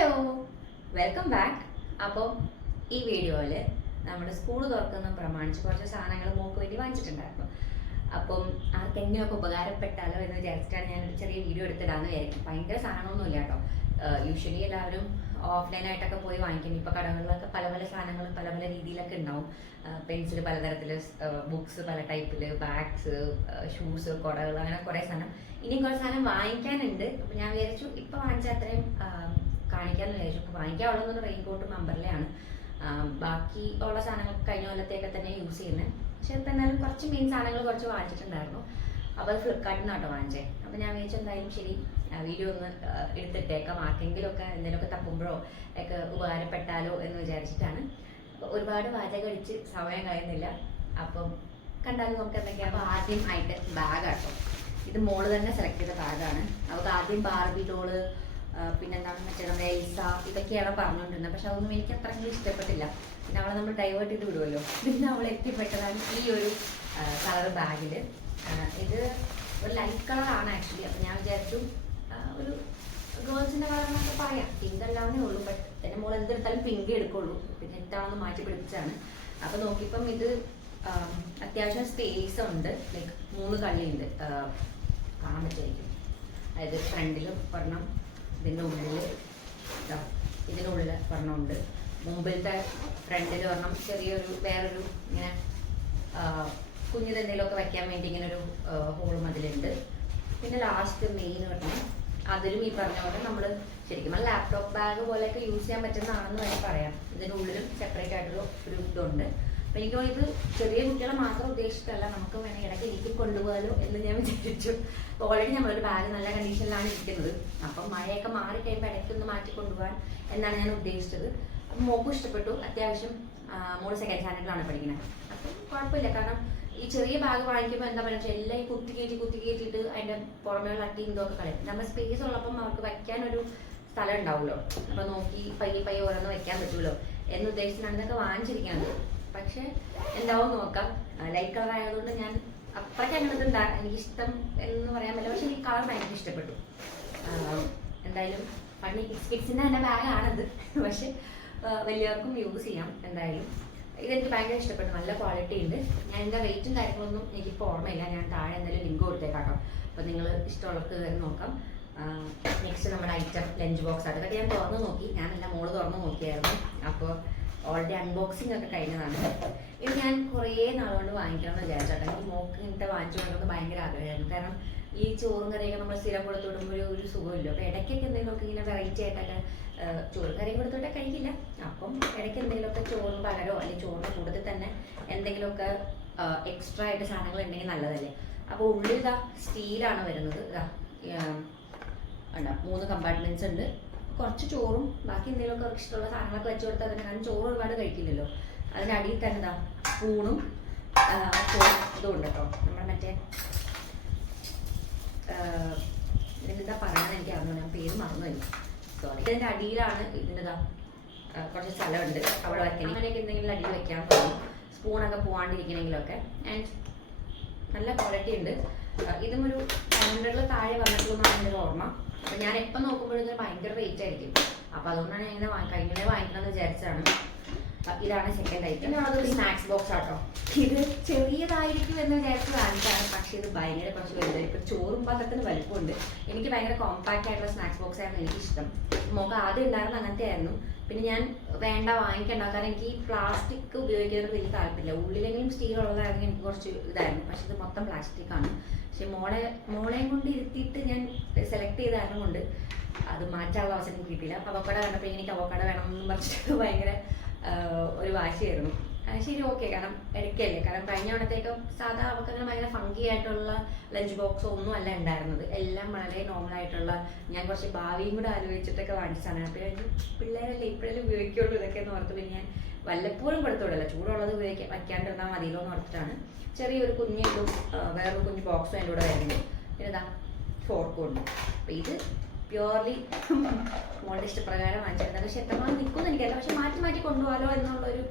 Hello, welcome back. അപ്പോൾ ഈ വീഡിയോയിൽ നമ്മുടെ സ്കൂൾ തുറക്കുന്ന പ്രമാണിച്ച് കുറച്ച് സാധനങ്ങൾ മോക്ക് വേണ്ടി വാങ്ങിച്ചിട്ടുണ്ടായിരുന്നു. അപ്പം ആർക്കെങ്കിലുമൊക്കെ ഉപകാരപ്പെട്ടാലോ എന്ന് വിചാരിച്ചിട്ടാണ് ഞാനൊരു ചെറിയ വീഡിയോ എടുത്തിടാന്ന് വിചാരിക്കും. ഭയങ്കര സാധനമൊന്നുമില്ല കേട്ടോ. യൂഷ്വലി എല്ലാവരും ഓഫ്ലൈനായിട്ടൊക്കെ പോയി വാങ്ങിക്കും. ഇപ്പോൾ കടകളിലൊക്കെ പല പല സാധനങ്ങൾ പല പല രീതിയിലൊക്കെ ഉണ്ടാവും. പെൻസിൽ പലതരത്തിൽ, ബുക്സ് പല ടൈപ്പിൽ, ബാഗ്സ്, ഷൂസ്, കുടകൾ, അങ്ങനെ കുറേ സാധനം. ഇനിയും കുറച്ച് സാധനം വാങ്ങിക്കാനുണ്ട്. അപ്പം ഞാൻ വിചാരിച്ചു ഇപ്പം വാങ്ങിച്ച അത്രയും കാണിക്കാമെന്ന് വിചാരിച്ചു. വാങ്ങിക്കാനുള്ളതെന്ന് റെയിൻകോട്ടും അമ്പർലയാണ്. ബാക്കി ഉള്ള സാധനങ്ങൾ കഴിഞ്ഞ കൊല്ലത്തേക്ക് തന്നെ യൂസ് ചെയ്യുന്നത്. പക്ഷെ എന്നാലും കുറച്ച് മെയിൻ സാധനങ്ങൾ കുറച്ച് വാങ്ങിച്ചിട്ടുണ്ടായിരുന്നു. അപ്പോൾ അത് ഫ്ലിപ്കാർട്ടിൽ നിന്നാട്ടോ വാങ്ങിച്ചേ. അപ്പോൾ ഞാൻ വിചാരിച്ചു എന്തായാലും ശരി വീഡിയോ ഒന്ന് എടുത്തിട്ടേക്കാം, ആർക്കെങ്കിലുമൊക്കെ എന്തെങ്കിലുമൊക്കെ തപ്പുമ്പോഴോ ഒക്കെ ഉപകാരപ്പെട്ടാലോ എന്ന് വിചാരിച്ചിട്ടാണ്. ഒരുപാട് വാചകം അടിച്ച് സമയം കളയുന്നില്ല. അപ്പം കണ്ടാലും നമുക്ക് എന്തൊക്കെയാണ്. അപ്പോൾ ആദ്യം ആയിട്ട് ബാഗാട്ടോ. ഇത് മോള് തന്നെ സെലക്ട് ചെയ്ത ബാഗാണ്. അവൾക്ക് ആദ്യം ബാർബി ഡോള്, പിന്നെന്താണ് മറ്റേ നമ്മുടെ എൽസ, ഇതൊക്കെയാണ് പറഞ്ഞുകൊണ്ടിരുന്നത്. പക്ഷെ അതൊന്നും എനിക്ക് അത്രയെങ്കിലും ഇഷ്ടപ്പെട്ടില്ല. പിന്നെ അവളെ നമ്മൾ ഡൈവേർട്ട് ചെയ്ത് വിടുമല്ലോ. പിന്നെ അവൾ എത്തിപ്പെട്ടതാണ് ഈ ഒരു കളർ ബാഗിൽ. ഇത് ഒരു ലൈറ്റ് കളറാണ് ആക്ച്വലി. അപ്പം ഞാൻ വിചാരിച്ചു ഒരു ഗേൾസിൻ്റെ കളറെന്നൊക്കെ പറയാം. പിങ്ക് അല്ലാന്നേ ഉള്ളൂ. ബട്ട് എൻ്റെ മോൾ എന്തെടുത്താലും പിങ്ക് എടുക്കുള്ളൂ. പിന്നെ ഇട്ടാണെന്ന് മാറ്റി പിടിപ്പിച്ചാണ്. അപ്പോൾ നോക്കിയപ്പം ഇത് അത്യാവശ്യം സ്പേസ് ഉണ്ട്. ലൈക്ക് 3 കള്ളിയുണ്ട്, കാണാൻ പറ്റുമായിരിക്കും. അതായത് ഫ്രണ്ടിലും ഒരെണ്ണം, ഇതിൻ്റെ ഉള്ളിൽ ഒരെണ്ണം ഉണ്ട്. മുമ്പിലത്തെ ഫ്രണ്ടിൽ ഒരെണ്ണം ചെറിയൊരു വേറൊരു ഇങ്ങനെ കുഞ്ഞിതെന്തെങ്കിലുമൊക്കെ വയ്ക്കാൻ വേണ്ടി ഇങ്ങനെ ഒരു ഹോളും അതിലുണ്ട്. പിന്നെ ലാസ്റ്റ് മെയിൻ ഒരെണ്ണം, അതിലും ഈ പറഞ്ഞ പോലെ നമ്മൾ ശരിക്കും ലാപ്ടോപ്പ് ബാഗ് പോലെയൊക്കെ യൂസ് ചെയ്യാൻ പറ്റുന്നതാണെന്ന് വേണമെങ്കിൽ പറയാം. ഇതിൻ്റെ ഉള്ളിലും സെപ്പറേറ്റ് ആയിട്ടൊരു ഇതുണ്ട്. അപ്പോൾ എനിക്ക് ഇത് ചെറിയ കുട്ടികളെ മാത്രം ഉദ്ദേശിച്ചിട്ടല്ല, നമുക്ക് വേണമെങ്കിൽ ഇടയ്ക്ക് എനിക്ക് കൊണ്ടുപോകാലോ എന്ന് ഞാൻ വിചാരിച്ചു. അപ്പോൾ ഓൾറെഡി നമ്മളൊരു ബാഗ് നല്ല കണ്ടീഷനിലാണ് ഇരിക്കുന്നത്. അപ്പം മഴയൊക്കെ മാറിക്കഴിയുമ്പോൾ ഇടയ്ക്കൊന്ന് മാറ്റി കൊണ്ടുപോകാൻ എന്നാണ് ഞാൻ ഉദ്ദേശിച്ചത്. അപ്പം മോക്കും ഇഷ്ടപ്പെട്ടു. അത്യാവശ്യം മോള് സെക്കൻഡ് സ്റ്റാൻഡേർഡിലാണ് പഠിക്കുന്നത്. അപ്പം കുഴപ്പമില്ല. കാരണം ഈ ചെറിയ ബാഗ് വാങ്ങിക്കുമ്പോൾ എന്താ പറയുക, എല്ലാം കുത്തി കയറ്റിയിട്ട് അതിൻ്റെ പുറമേയുള്ള അട്ടിയും ഇതൊക്കെ കളയും. നമ്മൾ സ്പേസ് ഉള്ളപ്പം അവർക്ക് വയ്ക്കാനൊരു സ്ഥലം ഉണ്ടാവുമല്ലോ. അപ്പോൾ നോക്കി പയ്യെ ഓരോന്ന് വയ്ക്കാൻ പറ്റുമല്ലോ എന്ന് ഉദ്ദേശിച്ചിട്ടാണ് ഇതൊക്കെ വാങ്ങിച്ചിരിക്കുന്നത്. പക്ഷെ എന്താവും നോക്കാം. ലൈറ്റ് കളർ ആയതുകൊണ്ട് ഞാൻ അത്രയ്ക്ക് അങ്ങനത്തെ എനിക്കിഷ്ടം എന്ന് പറയാൻ പറ്റില്ല. പക്ഷെ എനിക്ക് കളർ ഭയങ്കര ഇഷ്ടപ്പെട്ടു. എന്തായാലും പണി കിഡ്സിൻ്റെ തന്നെ ബാഗാണത്. പക്ഷെ വലിയവർക്കും യൂസ് ചെയ്യാം. എന്തായാലും ഇതെനിക്ക് ഭയങ്കര ഇഷ്ടപ്പെട്ടു. നല്ല ക്വാളിറ്റി ഉണ്ട്. ഞാൻ എൻ്റെ റേറ്റും കാര്യങ്ങളൊന്നും എനിക്കിപ്പോൾ ഓർമ്മയില്ല. ഞാൻ താഴെ എന്തായാലും ലിങ്ക് കൊടുത്തേക്കാട്ടോ. അപ്പോൾ നിങ്ങൾ ഇഷ്ടമുള്ളവർക്ക് കയറി നോക്കാം. നെക്സ്റ്റ് നമ്മുടെ ഐറ്റം ലഞ്ച് ബോക്സ്. അതൊക്കെ ഞാൻ തുറന്ന് നോക്കി. ഞാനല്ല, മോള് തുറന്ന് നോക്കിയായിരുന്നു. അപ്പോൾ ഓൾറെഡി അൺബോക്സിംഗ് ഒക്കെ കഴിഞ്ഞതാണ്. ഇത് ഞാൻ കുറേ നാളുകൊണ്ട് വാങ്ങിക്കണമെന്ന് വിചാരിച്ചോട്ടെ. എനിക്ക് മോക്ക് ഇങ്ങനത്തെ വാങ്ങിച്ചു കൊണ്ടുവന്ന് ഭയങ്കര ആഗ്രഹമായിരുന്നു. കാരണം ഈ ചോറും കറിയൊക്കെ നമ്മൾ സ്ഥിരം കൊടുത്തു വിടുമ്പോൾ ഒരു സുഖമില്ലോ. അപ്പോൾ ഇടയ്ക്കൊക്കെ എന്തെങ്കിലുമൊക്കെ ഇങ്ങനെ വെറൈറ്റി ആയിട്ടൊക്കെ ചോറും കറിയും കൊടുത്തോട്ടെ കഴിക്കില്ല. അപ്പം ഇടയ്ക്ക് എന്തെങ്കിലുമൊക്കെ ചോറിന് പകരോ അല്ലെങ്കിൽ ചോറിന് കൂടുതൽ തന്നെ എന്തെങ്കിലുമൊക്കെ എക്സ്ട്രാ ആയിട്ട് സാധനങ്ങൾ ഉണ്ടെങ്കിൽ നല്ലതല്ലേ. അപ്പോൾ ഉള്ളിൽ ഇതാ സ്റ്റീലാണ് വരുന്നത്. ഇതാ ഉണ്ടോ, 3 കമ്പാർട്ട്മെൻറ്റ്സ് ഉണ്ട്. കുറച്ച് ചോറും ബാക്കി എന്തെങ്കിലുമൊക്കെ അവർക്ക് ഇഷ്ടമുള്ള സാധനങ്ങളൊക്കെ വെച്ച് കൊടുത്താൽ തന്നെ, കാരണം ചോറ് ഒരുപാട് കഴിക്കില്ലല്ലോ. അതിൻ്റെ അടിയിൽ തന്നെ ഇതാ സ്പൂണും ഇതും ഉണ്ട് കേട്ടോ. നമ്മുടെ മറ്റേ ഇതിനെന്താ പറയണമെന്ന് എനിക്ക് അറിഞ്ഞു, ഞാൻ പേര് മറന്നുപോയി, സോറി. ഇതിൻ്റെ അടിയിലാണ് ഇതിൻ്റെതാ കുറച്ച് സ്ഥലമുണ്ട് അവിടെ വയ്ക്കണം. അങ്ങനെയൊക്കെ എന്തെങ്കിലും അടിയിൽ വെക്കാൻ തോന്നും, സ്പൂണൊക്കെ പോകാണ്ടിരിക്കണമെങ്കിലൊക്കെ. ആൻഡ് നല്ല ക്വാളിറ്റി ഉണ്ട്. ഇതും ഒരു 500 താഴെ വന്നിട്ടുള്ളതാണ് എൻ്റെ ഓർമ്മ. അപ്പം ഞാൻ എപ്പം നോക്കുമ്പോഴും ഇതിന് ഭയങ്കര റേറ്റ് ആയിരിക്കും. അപ്പോൾ അതുകൊണ്ടാണ് ഞാൻ ഇങ്ങനെ കഴിഞ്ഞേ വാങ്ങിക്കണമെന്ന് വിചാരിച്ചതാണ്. ഇതാണ് സെക്കൻഡ് ഐറ്റം. പിന്നെ അതൊരു സ്നാക്സ് ബോക്സ് ആട്ടോ. ഇത് ചെറിയതായിരിക്കും എന്ന് വിചാരിച്ച് വാങ്ങിച്ചാണ്. പക്ഷേ ഇത് ഭയങ്കര കുറച്ച് വലുതായി. ഇപ്പോൾ ചോറും പാത്രത്തിന് വലുപ്പമുണ്ട്. എനിക്ക് ഭയങ്കര കോമ്പാക്റ്റ് ആയിട്ടുള്ള സ്നാക്സ് ബോക്സ് ആയിരുന്നു എനിക്കിഷ്ടം. മോക്ക് ആദ്യം ഉണ്ടായിരുന്ന അങ്ങനത്തെ ആയിരുന്നു. പിന്നെ ഞാൻ വേണ്ട വാങ്ങിക്കണ്ട, കാരണം എനിക്ക് ഈ പ്ലാസ്റ്റിക് ഉപയോഗിക്കുന്നത് വലിയ താല്പര്യമില്ല. ഉള്ളിലെങ്കിലും സ്റ്റീൽ ഉള്ളതായിരുന്നു എനിക്ക് കുറച്ച് ഇതായിരുന്നു. പക്ഷെ ഇത് മൊത്തം പ്ലാസ്റ്റിക് ആണ്. പക്ഷെ മോളെയും കൊണ്ട് ഇരുത്തിയിട്ട് ഞാൻ സെലക്ട് ചെയ്ത കാരണം കൊണ്ട് അത് മാറ്റാനുള്ള അവസരം കിട്ടിയില്ല. അവക്കാട കണ്ടപ്പോൾ എനിക്ക് അവക്കാട വേണമെന്ന് പറഞ്ഞിട്ട് ഭയങ്കര ഒരു വാശിയായിരുന്നു. ശരി, ഓക്കെ, കാരണം എടുക്കല്ലേ. കാരണം കഴിഞ്ഞ തവണത്തേക്കും സാധാ അവക്കങ്ങനെ ഭയങ്കര ഫങ്കി ആയിട്ടുള്ള ലഞ്ച് ബോക്സ് ഒന്നും അല്ല ഉണ്ടായിരുന്നത്. എല്ലാം വളരെ നോർമലായിട്ടുള്ള, ഞാൻ കുറച്ച് ഭാവിയും കൂടെ ആലോചിച്ചിട്ടൊക്കെ വാങ്ങിച്ചതാണ്. അപ്പോൾ എനിക്ക് പിള്ളേരല്ലേ ഇപ്പോഴല്ലേ ഉപയോഗിക്കുള്ളൂ ഇതൊക്കെ എന്ന് ഓർത്ത് പിന്നെ ഞാൻ വല്ലപ്പോഴും കൊടുത്തുവിടല്ലോ. ചൂടുള്ളത് വയ്ക്കാണ്ടിരുന്നാൽ മതിയല്ലോ എന്ന് ഓർത്തിട്ടാണ്. ചെറിയൊരു കുഞ്ഞ് ഇതും വേറൊരു കുഞ്ഞ് ബോക്സും അതിൻ്റെ കൂടെ വരുന്നത്. പിന്നെ ഇതാ ഫോർക്കും ഉണ്ട്. അപ്പോൾ ഇത് പ്യുവർലി മോളുടെ ഇഷ്ടപ്രകാരം വാങ്ങിച്ചിരുന്നത്. പക്ഷെ എത്രമാത്രം നിൽക്കുമെന്ന് എനിക്കല്ല. പക്ഷെ മാറ്റി കൊണ്ടുപോകാലോ എന്നുള്ളൊരു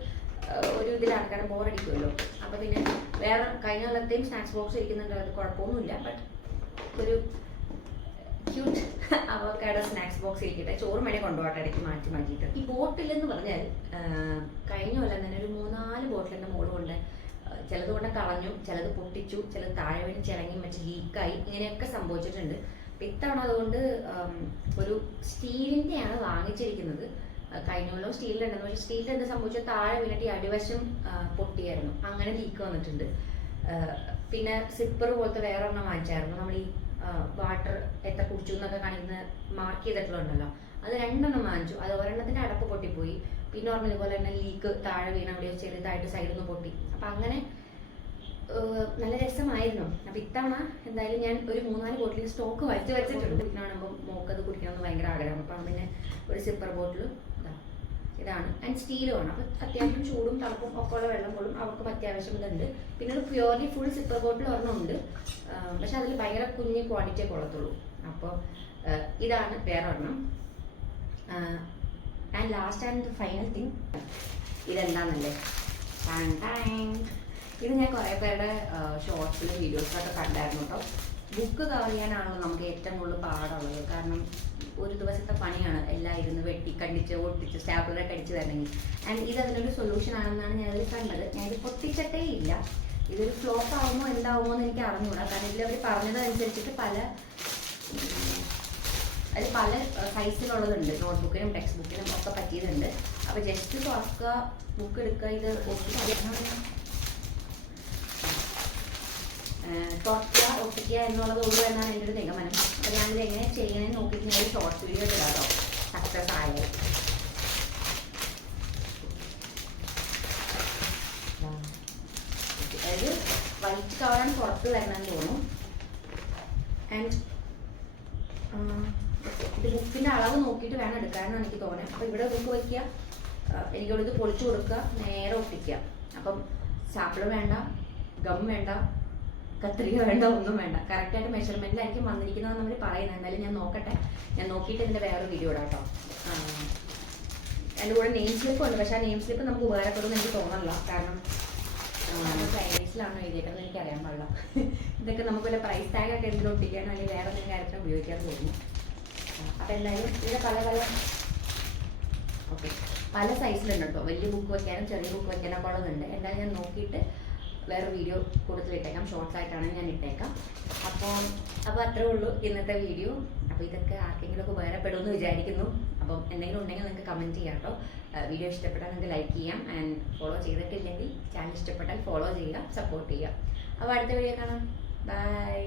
ഇതിലാണ്. കാരണം ബോറടിക്കുമല്ലോ. അപ്പോൾ പിന്നെ വേറെ കഴിഞ്ഞ കൊല്ലത്തെയും സ്നാക്സ് ബോക്സ് ഇരിക്കുന്നുണ്ട്, അത് കുഴപ്പമൊന്നുമില്ല. ബട്ട് ഒരു ക്യൂട്ട് അവക്കാടെ സ്നാക്സ് ബോക്സ് ഇരിക്കട്ടെ, ചോറ് മണി കൊണ്ടുപോകട്ടെ ഇടയ്ക്ക് മാറ്റി മാറ്റിയിട്ട്. ഈ ബോട്ടിലെന്ന് പറഞ്ഞാൽ കഴിഞ്ഞ കൊല്ലം തന്നെ ഒരു 3-4 ബോട്ടിൽ എൻ്റെ മോള് കൊണ്ട് ചിലത് കൊണ്ട് കളഞ്ഞു, ചിലത് പൊട്ടിച്ചു, ചിലത് താഴെ വീണ് ചിലങ്ങി മറ്റു ലീക്കായി, ഇങ്ങനെയൊക്കെ സംഭവിച്ചിട്ടുണ്ട്. അപ്പം ഇത്തവണ അതുകൊണ്ട് ഒരു സ്റ്റീലിൻ്റെയാണ് വാങ്ങിച്ചിരിക്കുന്നത്. കഴിഞ്ഞ കൊല്ലം സ്റ്റീലിലുണ്ടെന്ന്, പക്ഷേ സ്റ്റീലിൽ എന്ത് സംഭവിച്ചാൽ താഴെ വീണിട്ട് ഈ അടിവശം പൊട്ടിയായിരുന്നു, അങ്ങനെ ലീക്ക് വന്നിട്ടുണ്ട്. പിന്നെ സിപ്പർ പോലത്തെ വേറെ ഒരെണ്ണം വാങ്ങിച്ചായിരുന്നു, നമ്മൾ ഈ വാട്ടർ എത്ര കുടിച്ചു എന്നൊക്കെ കാണിക്കുന്ന മാർക്ക് ചെയ്തിട്ടുള്ളതുണ്ടല്ലോ, അത് 2 വാങ്ങിച്ചു. അത് ഒരെണ്ണത്തിൻ്റെ അടപ്പ് പൊട്ടിപ്പോയി, പിന്നെ പറഞ്ഞ ഇതുപോലെ തന്നെ ലീക്ക് താഴെ വീണ അവിടെ ചെറുതായിട്ട് സൈഡിൽ നിന്ന് പൊട്ടി. അപ്പം അങ്ങനെ നല്ല രസമായിരുന്നു. അപ്പം ഇത്തവണ എന്തായാലും ഞാൻ ഒരു 3-4 ബോട്ടിൽ സ്റ്റോക്ക് വെച്ചിട്ടുണ്ട്. കാണുമ്പോൾ മോക്കത് കുടിക്കണമെന്ന് ഭയങ്കര ആഗ്രഹം. അപ്പം പിന്നെ ഒരു സിപ്പർ ബോട്ടിൽ ഇതാണ്, ആൻഡ് സ്റ്റീലുമാണ്. അപ്പം അത്യാവശ്യം ചൂടും തണുപ്പും ഒക്കെ ഉള്ള വെള്ളം പോലും അവർക്ക് അത്യാവശ്യം ഇതുണ്ട്. പിന്നെ ഒരു പ്യുവർലി ഫുൾ സിപ്പർ ബോട്ടിൽ ഒരെണ്ണമുണ്ട്, പക്ഷെ അതിൽ ഭയങ്കര കുഞ്ഞ് ക്വാണ്ടിറ്റിയെ കൊള്ളത്തുള്ളൂ. അപ്പോൾ ഇതാണ് വേറെ ഒരെണ്ണം. And last and final thing ഇതെന്താണെന്നല്ലേ, ഇത് ഞാൻ കുറേ പേരുടെ ഷോർട്സിലും വീഡിയോസിലൊക്കെ കണ്ടായിരുന്നു കേട്ടോ. ബുക്ക് കവർ ചെയ്യാനാണല്ലോ നമുക്ക് ഏറ്റവും കൂടുതൽ പാടുള്ളത്. കാരണം ഒരു ദിവസത്തെ പണിയാണ് എല്ലാം ഇരുന്ന് വെട്ടി കണ്ടിച്ച് ഒട്ടിച്ച് സ്റ്റാപ്ലറൊക്കെ അടിച്ച് വരണമെങ്കിൽ. ആൻഡ് ഇത് അതിനൊരു സൊല്യൂഷൻ ആണെന്നാണ് ഞാനിത് കണ്ടത്. ഞാനിത് പൊട്ടിച്ചിട്ടേ ഇല്ല. ഇതൊരു ഫ്ലോപ്പ് ആകുമോ എന്താകുമോ എന്ന് എനിക്ക് അറിഞ്ഞുകൂടാ. കാരണം ഇതിൽ അവർ പറഞ്ഞതനുസരിച്ചിട്ട് അതിൽ പല സൈസിലുള്ളതുണ്ട്, നോട്ട്ബുക്കിനും ടെക്സ്റ്റ് ബുക്കിനും ഒക്കെ പറ്റിയതുണ്ട്. അപ്പോൾ ജസ്റ്റ് തുറക്കുക, ബുക്ക് എടുക്കുക, ഇത് തുറക്കുക ഒട്ടിക്കുക എന്നുള്ളത് ഉള്ളൂ എന്നാണ് എൻ്റെ ഒരു നിഗമനം. അപ്പോൾ ഞാനിത് എങ്ങനെ ചെയ്യണമെന്ന് നോക്കിയിട്ട് ഞാൻ ഒരു ഷോർട്സ് വീഡിയോ ഇടാട്ടോ സക്സസ് ആയത്. അതായത് വൈറ്റ് കവറാണ് പുറത്ത് വരണമെന്ന് തോന്നുന്നു. ആൻഡ് ഇത് ബുക്കിൻ്റെ അളവ് നോക്കിയിട്ട് വേണം എടുക്കാനെന്നാണ് എനിക്ക് തോന്നുന്നത്. അപ്പോൾ ഇവിടെ ബുക്ക് വയ്ക്കുക, എനിക്കിവിടെ ഇത് പൊളിച്ചു കൊടുക്കുക, നേരെ ഒട്ടിക്കുക. അപ്പം സ്റ്റാപ്ലർ വേണ്ട, ഗം വേണ്ട, കത്രിക വേണ്ട, ഒന്നും വേണ്ട. കറക്റ്റായിട്ട് മെഷർമെൻറ്റിലായിരിക്കും വന്നിരിക്കുന്നത് നമ്മൾ പറയുന്നത്. എന്തായാലും ഞാൻ നോക്കട്ടെ, ഞാൻ നോക്കിയിട്ട് ഇതിൻ്റെ വേറെ വീഡിയോ ഇടാം കേട്ടോ. എൻ്റെ കൂടെ നെയിം സ്ലിപ്പ് ഉണ്ട്, പക്ഷേ ആ നെയിം സ്ലിപ്പ് നമുക്ക് ഉപകാരപ്പെടുമെന്ന് എനിക്ക് തോന്നണില്ല. കാരണം ചൈനീസിലാണ് എഴുതിയേക്കുന്നത്, എനിക്കറിയാൻ പാടില്ല. ഇതൊക്കെ നമുക്ക് വല്ല പ്രൈസ് ടാഗൊക്കെ എന്തെങ്കിലും ഒട്ടിക്കാനോ അല്ലെങ്കിൽ വേറെ എന്തെങ്കിലും കാര്യത്തിന് ഉപയോഗിക്കാൻ തോന്നുന്നു. അപ്പം എന്തായാലും ഇതിൻ്റെ പല സൈസിലുണ്ട് കേട്ടോ. വലിയ ബുക്ക് വയ്ക്കാനും ചെറിയ ബുക്ക് വയ്ക്കാനൊക്കെ ഉള്ളതുണ്ട്. എന്തായാലും ഞാൻ നോക്കിയിട്ട് വേറെ വീഡിയോ കൊടുത്തിട്ടേക്കാം, ഷോർട്സ് ആയിട്ടാണ് ഞാൻ ഇട്ടേക്കാം. അപ്പോൾ അത്രേ ഉള്ളൂ ഇന്നത്തെ വീഡിയോ. അപ്പോൾ ഇതൊക്കെ ആർക്കെങ്കിലുമൊക്കെ ഉപകാരപ്പെടുമെന്ന് വിചാരിക്കുന്നു. അപ്പം എന്തെങ്കിലും ഉണ്ടെങ്കിൽ നിങ്ങൾക്ക് കമൻറ്റ് ചെയ്യാം കേട്ടോ. വീഡിയോ ഇഷ്ടപ്പെട്ടാൽ നിങ്ങൾക്ക് ലൈക്ക് ചെയ്യാം, ആൻഡ് ഫോളോ ചെയ്തിട്ടില്ലെങ്കിൽ ചാനൽ ഇഷ്ടപ്പെട്ടാൽ ഫോളോ ചെയ്യുക, സപ്പോർട്ട് ചെയ്യുക. അപ്പോൾ അടുത്ത വീഡിയോ കാണാം. ബൈ.